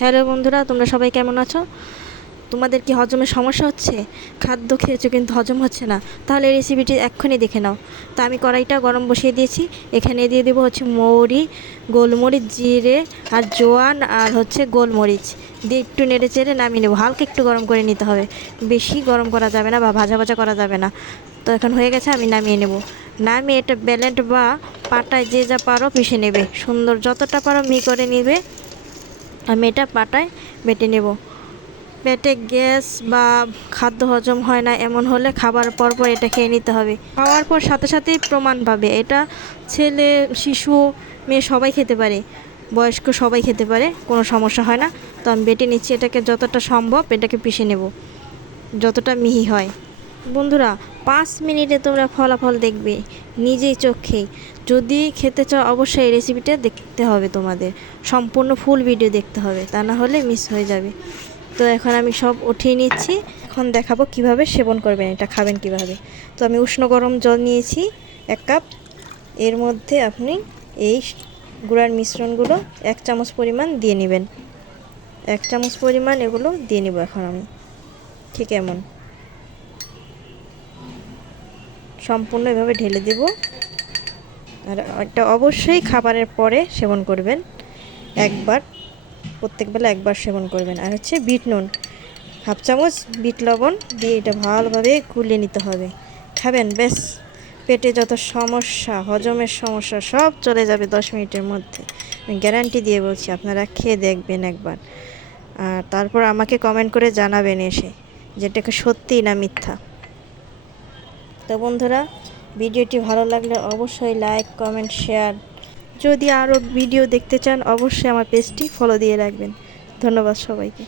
Hello বন্ধুরা, তোমরা সবাই কেমন আছো? তোমাদের কি হজমের সমস্যা হচ্ছে? খাদ্য খেয়েছো কিন্তু হজম হচ্ছে না, তাহলে এই রেসিপিটি এক্ষুনি দেখে নাও। তো আমি কড়াইটা গরম বসিয়ে দিয়েছি। এখানে দিয়ে দেবো হচ্ছে মৌরি, গোলমরিচ, জিরে আর জোয়ান আর হচ্ছে গোলমরিচ দিয়ে একটু নেড়ে চেড়ে নামিয়ে নেবো। হালকা একটু গরম করে নিতে হবে, বেশি গরম করা যাবে না বা ভাজা ভাজা করা যাবে না। তো এখন হয়ে গেছে, আমি নামিয়ে নেব। নামিয়ে এটা ব্লেন্ড বা পাটায় যে যা পারো পিষে নেবে, সুন্দর যতটা পারো করে নেবে। আমি এটা পাটায় বেটে নেব। পেটে গ্যাস বা খাদ্য হজম হয় না এমন হলে খাবার পর পর এটা খেয়ে নিতে হবে। খাওয়ার পর সাথে সাথেই প্রমাণ পাবে। এটা ছেলে, শিশু, মেয়ে সবাই খেতে পারে, বয়স্ক সবাই খেতে পারে, কোনো সমস্যা হয় না। তো আমি বেটে নিচ্ছি এটাকে, যতটা সম্ভব এটাকে পিষে নেব, যতটা মিহি হয়। বন্ধুরা, 5 মিনিটে তোমরা ফলাফল দেখবে নিজেই চোখেই। যদি খেতে চাও অবশ্যই এই রেসিপিটা দেখতে হবে, তোমাদের সম্পূর্ণ ফুল ভিডিও দেখতে হবে, তা না হলে মিস হয়ে যাবে। তো এখন আমি সব উঠিয়ে নিচ্ছি। এখন দেখাবো কিভাবে সেবন করবেন, এটা খাবেন কিভাবে। তো আমি উষ্ণ গরম জল নিয়েছি 1 কাপ। এর মধ্যে আপনি এই গুঁড়ার মিশ্রণগুলো 1 চামচ পরিমাণ দিয়ে নেবেন। 1 চামচ পরিমাণ এগুলো দিয়ে নেব এখন আমি, ঠিক এমন সম্পূর্ণ এভাবে ঢেলে দেব। আর এটা অবশ্যই খাবারের পরে সেবন করবেন, একবার, প্রত্যেক বেলা একবার সেবন করবেন। আর হচ্ছে বিট নুন 1/2 চামচ, বিট লবণ দিয়ে এটা ভালোভাবে গুলিয়ে নিতে হবে। খাবেন, ব্যাস পেটে যত সমস্যা, হজমের সমস্যা সব চলে যাবে 10 মিনিটের মধ্যে। আমি গ্যারান্টি দিয়ে বলছি, আপনারা খেয়ে দেখবেন একবার, আর তারপর আমাকে কমেন্ট করে জানাবেন এসে যেটাকে সত্যি না মিথ্যা। তো বন্ধুরা, ভিডিওটি ভালো লাগলে অবশ্যই লাইক, কমেন্ট, শেয়ার। যদি আরও ভিডিও দেখতে চান অবশ্যই আমার পেজটি ফলো দিয়ে রাখবেন। ধন্যবাদ সবাইকে।